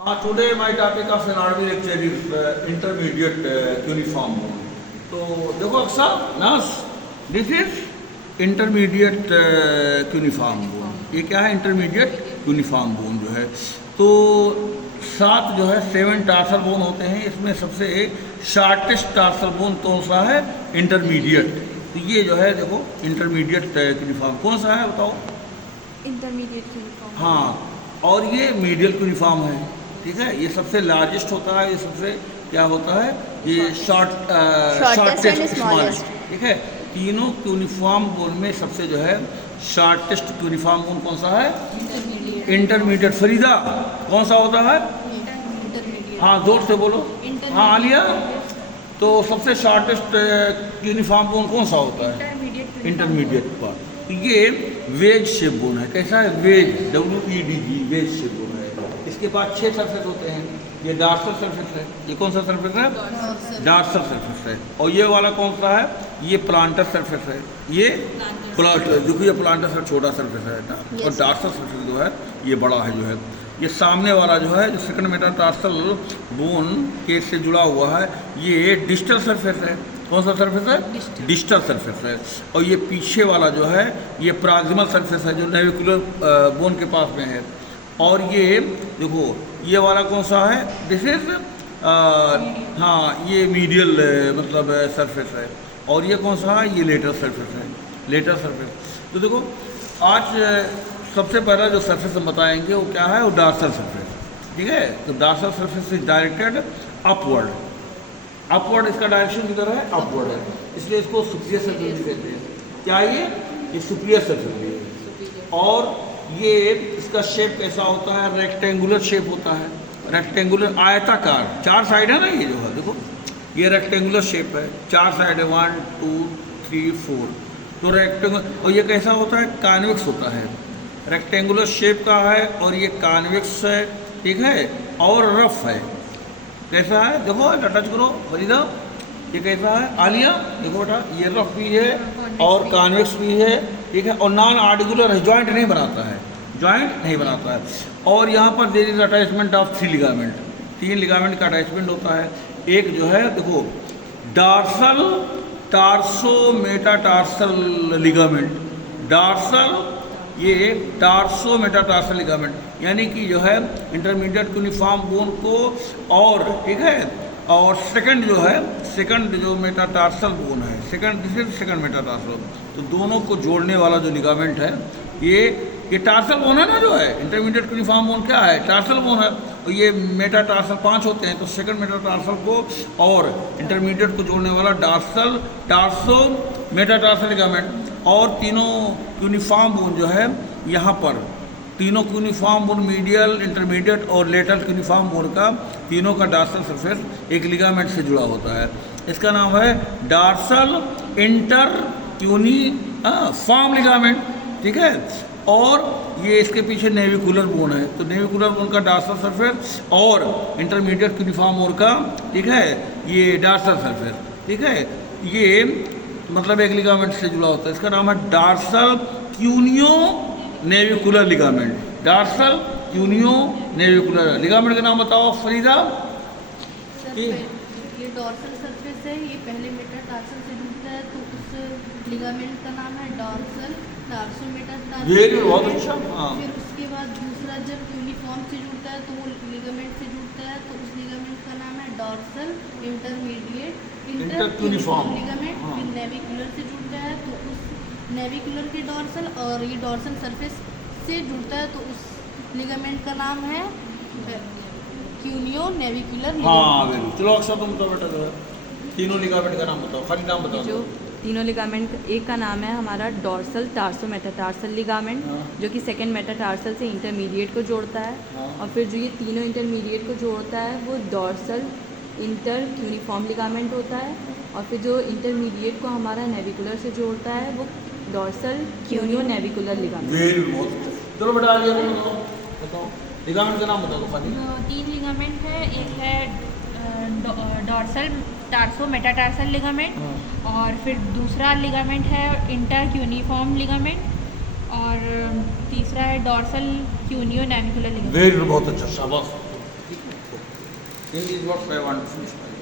Today my topic of anatomy lecture is intermediate cuneiform bone. तो देखो अक्सर nurse this is intermediate cuneiform bone. ये क्या है? इंटरमीडिएट क्यूनिफॉर्म बोन जो है। तो 7 जो है 7 टार्सल बोन होते हैं। इसमें सबसे शार्टेस्ट टार्सल बोन कौन सा है? इंटरमीडिएट। तो ये जो है देखो इंटरमीडिएट क्यूनिफॉर्म कौन सा है बताओ? Intermediate cuneiform. हाँ, और ये मीडियल क्यूनिफॉर्म है। ठीक है, ये सबसे लार्जेस्ट होता है, ये सबसे क्या होता है? ये शॉर्टेस्ट स्मॉलेस्ट। ठीक है, तीनों क्यूनिफॉर्म बोन में सबसे जो है शॉर्टेस्ट क्यूनिफॉर्म बोन कौन सा है? इंटरमीडिएट। फरीदा कौन सा होता है? इंटरमीडिएट। हाँ जोर से बोलो। हाँ आलिया, तो सबसे शॉर्टेस्ट क्यूनिफॉर्म बोन कौन सा होता है? इंटरमीडिएट पर। तो ये वेज शेप बोन है। कैसा है? Wedge, WEDG, wedge shape bone है। इसके बाद 6 सरफेस होते हैं। ये डार्सल सरफेस है। ये कौन सा सरफेस है? डार्सल सरफेस है। और ये वाला कौन सा है? ये प्लांटर सरफेस है। ये प्लांटर, देखो ये प्लांटर से छोटा सरफेस है और डार्सल सरफेस जो है ये बड़ा है जो है। ये सामने वाला जो है जो सेकंड मेटाटार्सल बोन के से जुड़ा हुआ है, ये डिस्टल सरफेस है। कौन सा सरफेस है? डिस्टल सरफेस है। और ये पीछे वाला जो है ये प्रॉक्सिमल सरफेस है जो नेविकुलर बोन के पास में है। और ये देखो ये वाला कौन सा है? दिस इज हाँ ये मीडियल मतलब सरफेस है। और ये कौन सा है? ये लेटर सरफेस है, लेटर सरफेस। तो देखो आज सबसे पहला जो सरफेस हम बताएंगे वो क्या है? वो डार्सल सरफेस। ठीक है, तो dorsal surface is directed upward. Upward इसका डायरेक्शन किधर है? अपवर्ड है, इसलिए इसको सुपीरियर सरफेस भी कहते हैं। क्या ये सुपीरियर सरफेस है। और ये इसका शेप कैसा होता है? रेक्टेंगुलर शेप होता है। रेक्टेंगुलर, आयताकार, 4 साइड है ना ये जो है। देखो ये रेक्टेंगुलर शेप है, 4 साइड है, 1 2 3 4। तो रेक्टेंगुलर, और ये कैसा होता है? कॉन्वेक्स होता है। रेक्टेंगुलर शेप का है और ये कॉन्वेक्स है। ठीक है, और रफ है। कैसा है? देखो टच करो फरीदा, ये कैसा है? आलिया देखो बेटा, ये रफ भी है और कॉन्वेक्स भी है। ठीक है, और नॉन आर्टिकुलर है, जॉइंट नहीं बनाता है, जॉइंट नहीं बनाता है। और यहाँ पर there is attachment of 3 ligament. 3 ligament का अटैचमेंट होता है। एक जो है देखो dorsal tarso metatarsal ligament. Dorsal, ये टार्सो मेटाटार्सल लिगामेंट, यानी कि जो है इंटरमीडिएट क्यूनिफॉर्म बोन को, और ठीक है, और सेकंड जो है, सेकंड जो मेटाटार्सल बोन है, second this is second metatarsal. तो दोनों को जोड़ने वाला जो लिगामेंट है ये टार्सल बोन है ना जो है। इंटरमीडिएट क्यूनिफॉर्म बोन क्या है? टार्सल बोन है। और ये मेटाटार्सल 5 होते हैं, तो सेकंड मेटाटार्सल को और इंटरमीडिएट को जोड़ने वाला डार्सल टार्सो मेटाटार्सल लिगामेंट। और तीनों क्यूनिफॉर्म बोन जो है यहाँ पर, तीनों क्यूनिफॉर्म बोन मीडियल, इंटरमीडिएट और लेटरल क्यूनिफॉर्म बोन का, तीनों का डार्सल सरफेस एक लिगामेंट से जुड़ा होता है। इसका नाम है डार्सल इंटर क्यूनिफॉर्म लिगामेंट। ठीक है, और ये इसके पीछे नेविकुलर बोन है। तो नेविकुलर बोन का डार्सल सरफेस और इंटरमीडिएट क्यूनिफॉर्म बोन का, ठीक है, ये डार्सल सरफेस। ठीक है, ये मतलब एक लिगामेंट से जुड़ा होता है। इसका नाम है dorsal cuneo navicular ligament. Dorsal cuneo navicular ligament का नाम बताओ फरीदा। ये डॉर्सल सरफेस है, ये पहले मेटाटार्सल से जुड़ता है, तो उस लिगामेंट का नाम है डॉर्सल टार्सो मेटाटार्सल। वेरी बहुत अच्छा। हाँ, फिर उसके बाद दूसरा जब यूनिफॉर्म से जुड़ता है तो वो लिगामेंट से जुड़ता है, तो उस लिगामेंट का नाम है dorsal intermediate inter cuneiform ligament. फिर नेविकुलर से जुड़ता है तो उस नेविकुलर के डॉर्सल, और ये डॉर्सल सरफेस से जुड़ता है तो उस लिगामेंट का नाम है क्यूनियो नेविकुलर। हाँ वेरी। चलो अक्सर तुम तो बेटा जो है तीनों लिगामेंट का नाम बताओ, खाली नाम बताओ। जो तीनों लिगामेंट, एक का नाम है हमारा डॉर्सल टार्सो मेटाटार्सल लिगामेंट, जो कि सेकंड मेटाटार्सल से इंटरमीडिएट को जोड़ता है। और फिर जो ये तीनों इंटरमीडिएट को जोड़ता है वो डॉर्सल इंटर क्यूनिफॉर्म लिगामेंट होता है। और फिर जो इंटरमीडिएट को हमारा नेविकुलर से जोड़ता है वो dorsal cuneo navicular ligament. Very बहुत अच्छा। चलो बेटा आलिया बताओ लिगामेंट का नाम बताओ खाली। 3 लिगामेंट है। एक है डॉर्सल टार्सो मेटाटार्सल लिगामेंट, और फिर दूसरा लिगामेंट है इंटर क्यूनिफॉर्म लिगामेंट, और तीसरा है dorsal cuneo navicular ligament. Very बहुत अच्छा, शाबाश। ठीक है, in this words I want to finish my